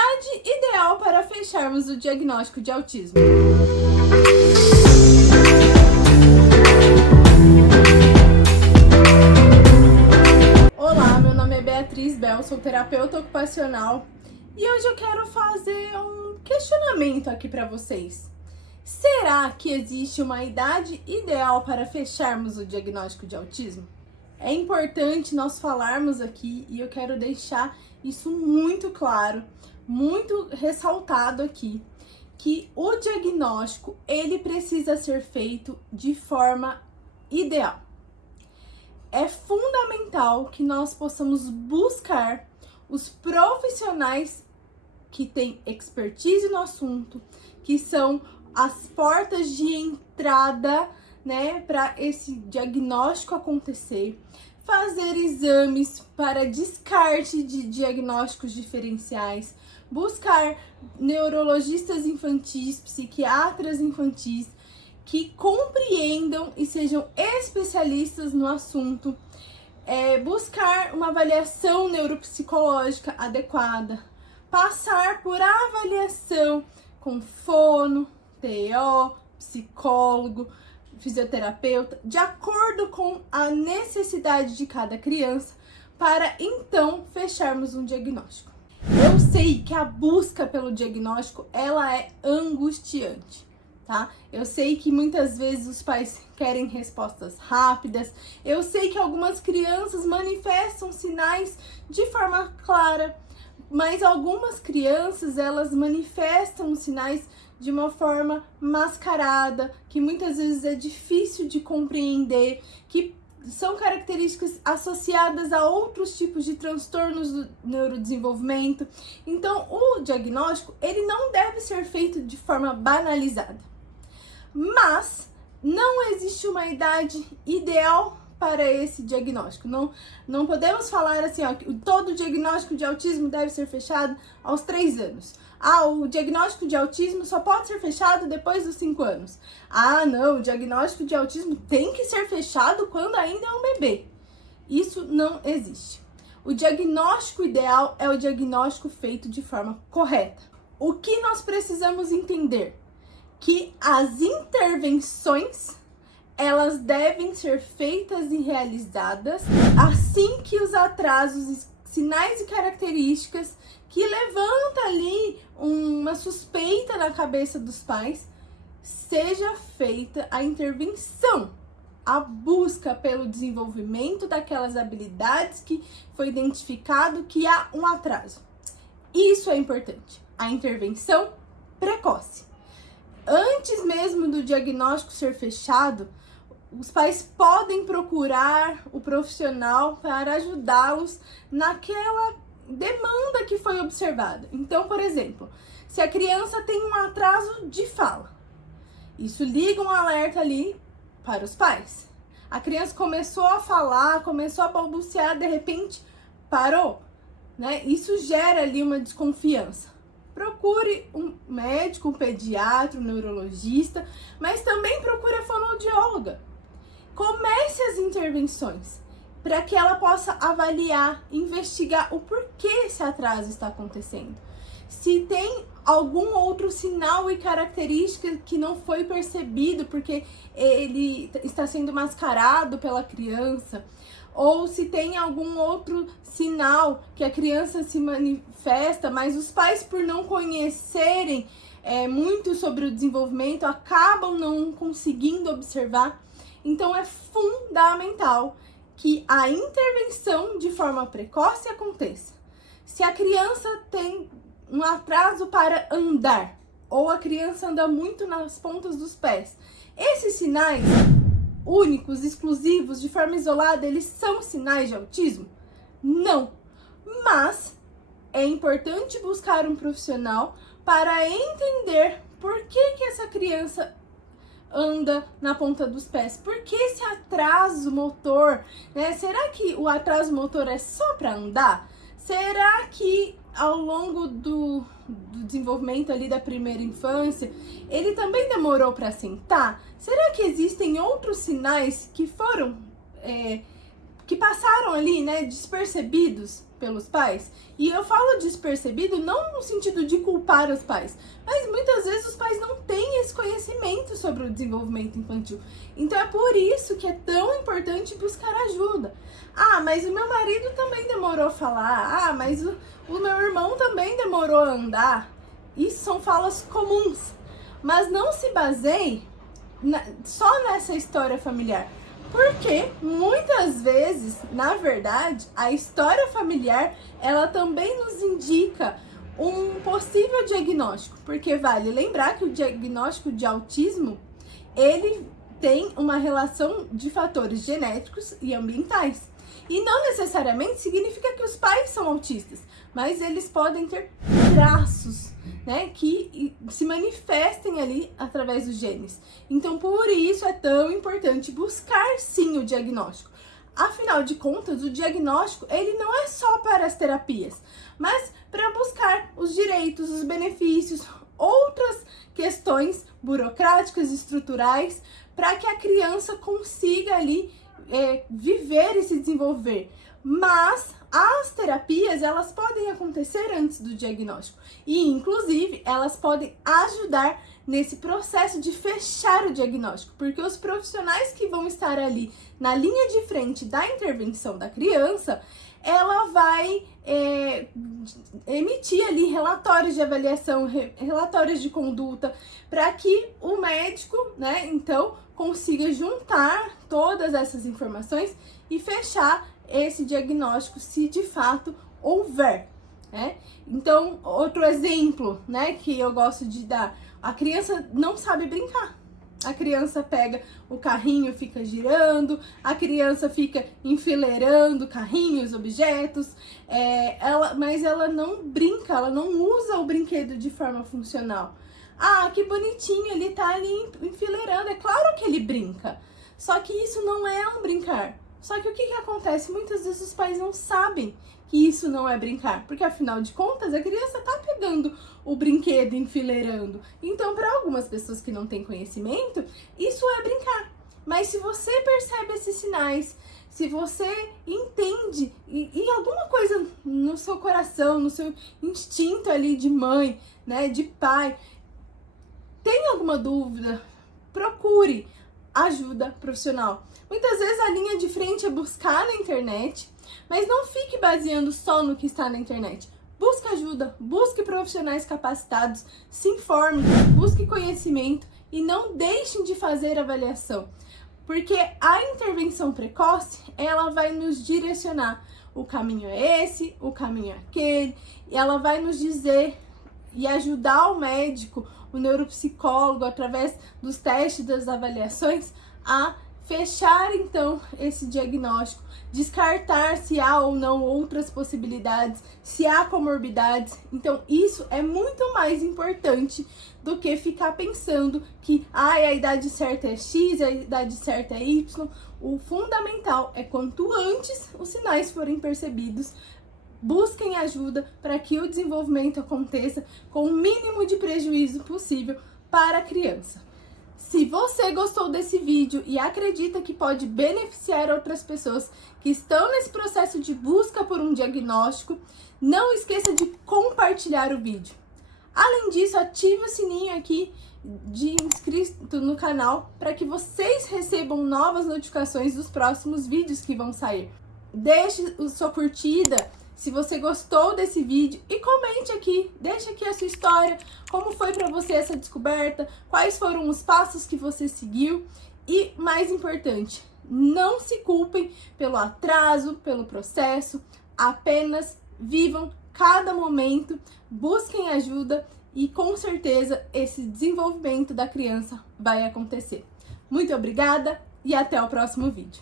Idade ideal para fecharmos o diagnóstico de autismo. Olá, meu nome é Beatriz Bel, sou terapeuta ocupacional e hoje eu quero fazer um questionamento aqui para vocês. Será que existe uma idade ideal para fecharmos o diagnóstico de autismo? É importante nós falarmos aqui e eu quero deixar isso muito claro, muito ressaltado aqui, que o diagnóstico ele precisa ser feito de forma ideal. É fundamental que nós possamos buscar os profissionais que têm expertise no assunto, que são as portas de entrada, né, para esse diagnóstico acontecer, fazer exames para descarte de diagnósticos diferenciais, buscar neurologistas infantis, psiquiatras infantis que compreendam e sejam especialistas no assunto, buscar uma avaliação neuropsicológica adequada, passar por avaliação com fono, TO, psicólogo, fisioterapeuta, de acordo com a necessidade de cada criança, para então fecharmos um diagnóstico. Eu sei que a busca pelo diagnóstico, ela é angustiante, tá? Eu sei que muitas vezes os pais querem respostas rápidas, eu sei que algumas crianças manifestam sinais de forma clara, mas algumas crianças, elas manifestam sinais de uma forma mascarada, que muitas vezes é difícil de compreender, que são características associadas a outros tipos de transtornos do neurodesenvolvimento. Então, o diagnóstico, ele não deve ser feito de forma banalizada. Mas não existe uma idade ideal para esse diagnóstico. Não podemos falar assim, ó, que todo diagnóstico de autismo deve ser fechado aos 3 anos. O diagnóstico de autismo só pode ser fechado depois dos 5 anos. Não, o diagnóstico de autismo tem que ser fechado quando ainda é um bebê. Isso não existe. O diagnóstico ideal é o diagnóstico feito de forma correta. O que nós precisamos entender? Que as intervenções, elas devem ser feitas e realizadas assim que os atrasos, sinais e características que levanta ali uma suspeita na cabeça dos pais, seja feita a intervenção, a busca pelo desenvolvimento daquelas habilidades que foi identificado que há um atraso. Isso é importante, a intervenção precoce. Antes mesmo do diagnóstico ser fechado, os pais podem procurar o profissional para ajudá-los naquela demanda que foi observada. Então, por exemplo, se a criança tem um atraso de fala, isso liga um alerta ali para os pais. A criança começou a falar, começou a balbuciar, de repente parou, né? Isso gera ali uma desconfiança. Procure um médico, um pediatra, um neurologista, mas também procure a fonoaudióloga. Comece as intervenções para que ela possa avaliar, investigar o porquê esse atraso está acontecendo. Se tem algum outro sinal e característica que não foi percebido porque ele está sendo mascarado pela criança, ou se tem algum outro sinal que a criança se manifesta, mas os pais, por não conhecerem muito sobre o desenvolvimento, acabam não conseguindo observar. Então é fundamental que a intervenção de forma precoce aconteça. Se a criança tem um atraso para andar, ou a criança anda muito nas pontas dos pés, esses sinais únicos, exclusivos, de forma isolada, eles são sinais de autismo? Não. Mas é importante buscar um profissional para entender por que essa criança anda na ponta dos pés. Por que esse atraso motor, né? Será que o atraso motor é só para andar? Será que ao longo do desenvolvimento ali da primeira infância, ele também demorou para sentar? Será que existem outros sinais que foram que passaram ali, né, despercebidos pelos pais. E eu falo despercebido não no sentido de culpar os pais, mas muitas vezes os pais não têm esse conhecimento sobre o desenvolvimento infantil. Então é por isso que é tão importante buscar ajuda. Ah, mas o meu marido também demorou a falar. Ah, mas o meu irmão também demorou a andar. Isso são falas comuns. Mas não se baseie só nessa história familiar. Porque muitas vezes, na verdade, a história familiar, ela também nos indica um possível diagnóstico. Porque vale lembrar que o diagnóstico de autismo, ele tem uma relação de fatores genéticos e ambientais. E não necessariamente significa que os pais são autistas, mas eles podem ter traços, né, que se manifestem ali através dos genes. Então, por isso é tão importante buscar sim o diagnóstico. Afinal de contas, o diagnóstico, ele não é só para as terapias, mas para buscar os direitos, os benefícios, outras questões burocráticas, estruturais, para que a criança consiga ali viver e se desenvolver. Mas as terapias, elas podem acontecer antes do diagnóstico e, inclusive, elas podem ajudar nesse processo de fechar o diagnóstico, porque os profissionais que vão estar ali na linha de frente da intervenção da criança, ela vai emitir ali relatórios de avaliação, relatórios de conduta, para que o médico, né, então, consiga juntar todas essas informações e fechar esse diagnóstico, se de fato houver, né? Então, outro exemplo, né, que eu gosto de dar, a criança não sabe brincar. A criança pega o carrinho, fica girando, a criança fica enfileirando carrinhos, objetos, mas ela não brinca, ela não usa o brinquedo de forma funcional. Ah, que bonitinho, ele tá ali enfileirando, é claro que ele brinca, só que isso não é um brincar. Só que o que acontece? Muitas vezes os pais não sabem que isso não é brincar, porque afinal de contas a criança tá pegando o brinquedo enfileirando. Então, para algumas pessoas que não têm conhecimento, isso é brincar. Mas se você percebe esses sinais, se você entende e alguma coisa no seu coração, no seu instinto ali de mãe, né, de pai, tem alguma dúvida, procure ajuda profissional. Muitas vezes a linha de frente é buscar na internet, mas não fique baseando só no que está na internet. Busque ajuda, busque profissionais capacitados, se informe, busque conhecimento e não deixem de fazer avaliação. Porque a intervenção precoce, ela vai nos direcionar. O caminho é esse, o caminho é aquele, e ela vai nos dizer e ajudar o médico, o neuropsicólogo, através dos testes, das avaliações, a fechar então esse diagnóstico, descartar se há ou não outras possibilidades, se há comorbidades. Então isso é muito mais importante do que ficar pensando que a idade certa é X, a idade certa é Y. O fundamental é quanto antes os sinais forem percebidos, busquem ajuda para que o desenvolvimento aconteça com o mínimo de prejuízo possível para a criança. Se você gostou desse vídeo e acredita que pode beneficiar outras pessoas que estão nesse processo de busca por um diagnóstico, não esqueça de compartilhar o vídeo. Além disso, ative o sininho aqui de inscrito no canal para que vocês recebam novas notificações dos próximos vídeos que vão sair. Deixe a sua curtida se você gostou desse vídeo e comente aqui, deixa aqui a sua história, como foi para você essa descoberta, quais foram os passos que você seguiu e, mais importante, não se culpem pelo atraso, pelo processo, apenas vivam cada momento, busquem ajuda e com certeza esse desenvolvimento da criança vai acontecer. Muito obrigada e até o próximo vídeo.